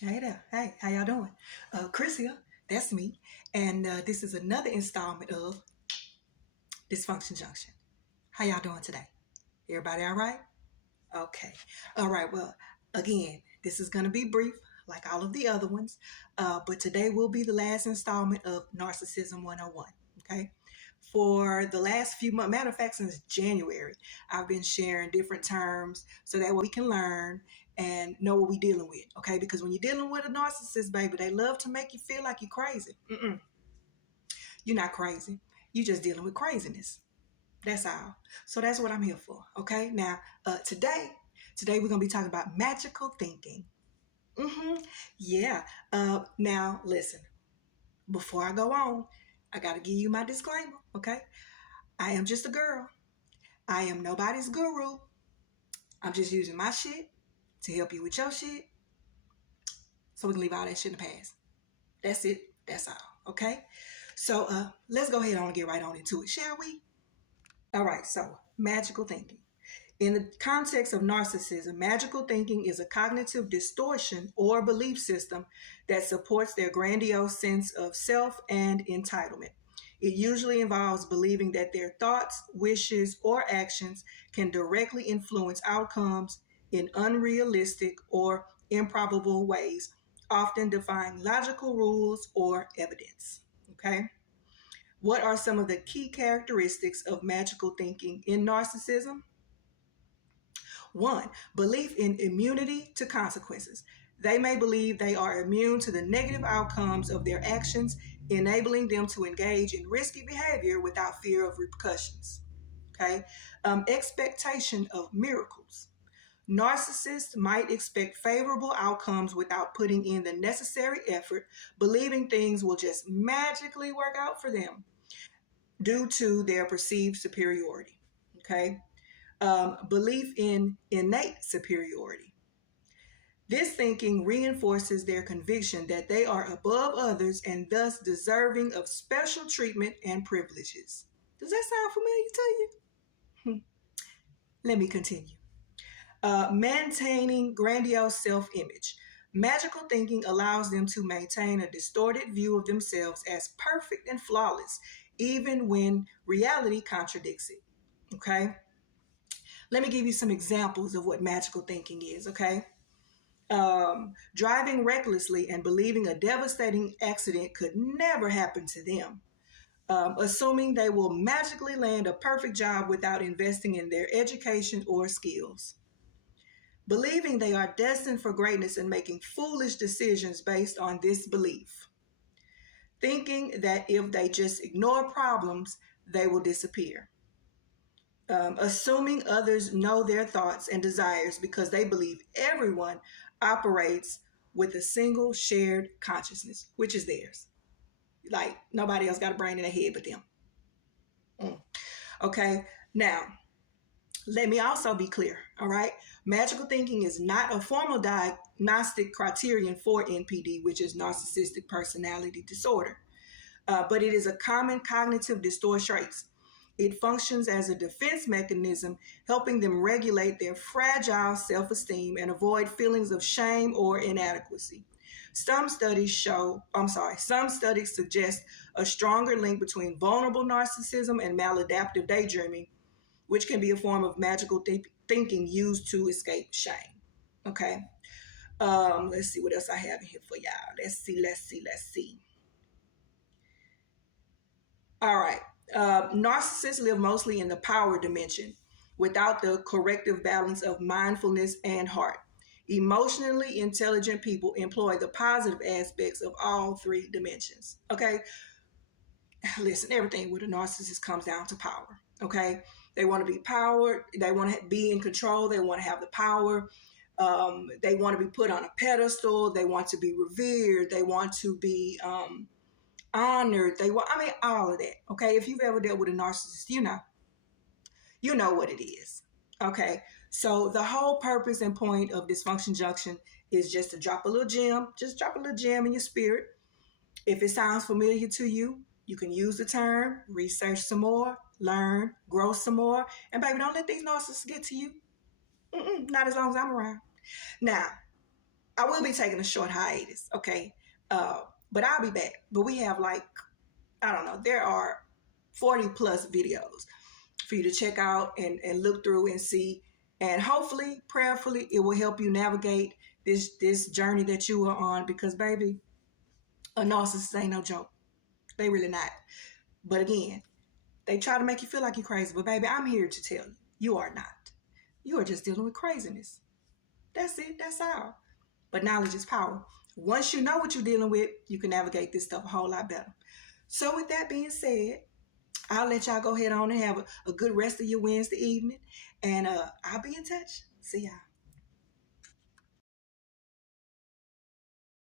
Hey there. Hey, how y'all doing? Chris here. That's me. And this is another installment of Dysfunction Junction. How y'all doing today? Everybody all right? Okay. All right. Well, again, this is going to be brief, like all of the other ones. But today will be the last installment of Narcissism 101. Okay. For the last few months, matter of fact, since January, I've been sharing different terms so that way we can learn and know what we're dealing with. Okay. Because when you're dealing with a narcissist, baby, they love to make you feel like you're crazy. You're not crazy. You're just dealing with craziness. That's all. So that's what I'm here for. Okay. Now, today we're gonna be talking about magical thinking. Yeah. Now listen. Before I go on, I gotta give you my disclaimer. Okay. I am just a girl. I am nobody's guru. I'm just using my shit to help you with your shit, so we can leave all that shit in the past. That's it. That's all. Okay. So let's go ahead and get right on into it, shall we? All right. So magical thinking. In the context of narcissism, magical thinking is a cognitive distortion or belief system that supports their grandiose sense of self and entitlement. It usually involves believing that their thoughts, wishes, or actions can directly influence outcomes in unrealistic or improbable ways, often defying logical rules or evidence. Okay? What are some of the key characteristics of magical thinking in narcissism? One, belief in immunity to consequences. They may believe they are immune to the negative outcomes of their actions, enabling them to engage in risky behavior without fear of repercussions. Okay. Expectation of miracles. Narcissists might expect favorable outcomes without putting in the necessary effort, believing things will just magically work out for them due to their perceived superiority. Okay. Belief in innate superiority. This thinking reinforces their conviction that they are above others and thus deserving of special treatment and privileges. Does that sound familiar to you? Let me continue. Maintaining grandiose self image. Magical thinking allows them to maintain a distorted view of themselves as perfect and flawless, even when reality contradicts it. Okay? Let me give you some examples of what magical thinking is, okay? Driving recklessly and believing a devastating accident could never happen to them. Assuming they will magically land a perfect job without investing in their education or skills. Believing they are destined for greatness and making foolish decisions based on this belief. Thinking that if they just ignore problems, they will disappear. Assuming others know their thoughts and desires because they believe everyone operates with a single shared consciousness, which is theirs. Like nobody else got a brain in their head but them. Okay, now let me also be clear. All right, magical thinking is not a formal diagnostic criterion for NPD, which is narcissistic personality disorder, but it is a common cognitive distortion trait. It functions as a defense mechanism, helping them regulate their fragile self esteem and avoid feelings of shame or inadequacy. Some studies suggest a stronger link between vulnerable narcissism and maladaptive daydreaming, which can be a form of magical thinking used to escape shame. Okay. Let's see what else I have in here for y'all. Let's see. All right. Narcissists live mostly in the power dimension without the corrective balance of mindfulness and heart. Emotionally intelligent people employ the positive aspects of all three dimensions. Okay. Listen, everything with a narcissist comes down to power. Okay. They want to be powered. They want to be in control. They want to have the power. They want to be put on a pedestal. They want to be revered. They want to be honored. All of that. Okay. If you've ever dealt with a narcissist, you know what it is. Okay. So the whole purpose and point of Dysfunction Junction is just to drop a little gem, in your spirit. If it sounds familiar to you, you can use the term, research some more, learn, grow some more. And baby, don't let these narcissists get to you. Not as long as I'm around. Now, I will be taking a short hiatus, okay? But I'll be back. But we have like, I don't know, there are 40 plus videos for you to check out and look through and see. And hopefully, prayerfully, it will help you navigate this journey that you are on, because baby, a narcissist ain't no joke. They really not. But again, they try to make you feel like you're crazy. But baby, I'm here to tell you, you are not. You are just dealing with craziness. That's it. That's all. But knowledge is power. Once you know what you're dealing with, you can navigate this stuff a whole lot better. So with that being said, I'll let y'all go ahead on and have a good rest of your Wednesday evening. And I'll be in touch. See y'all.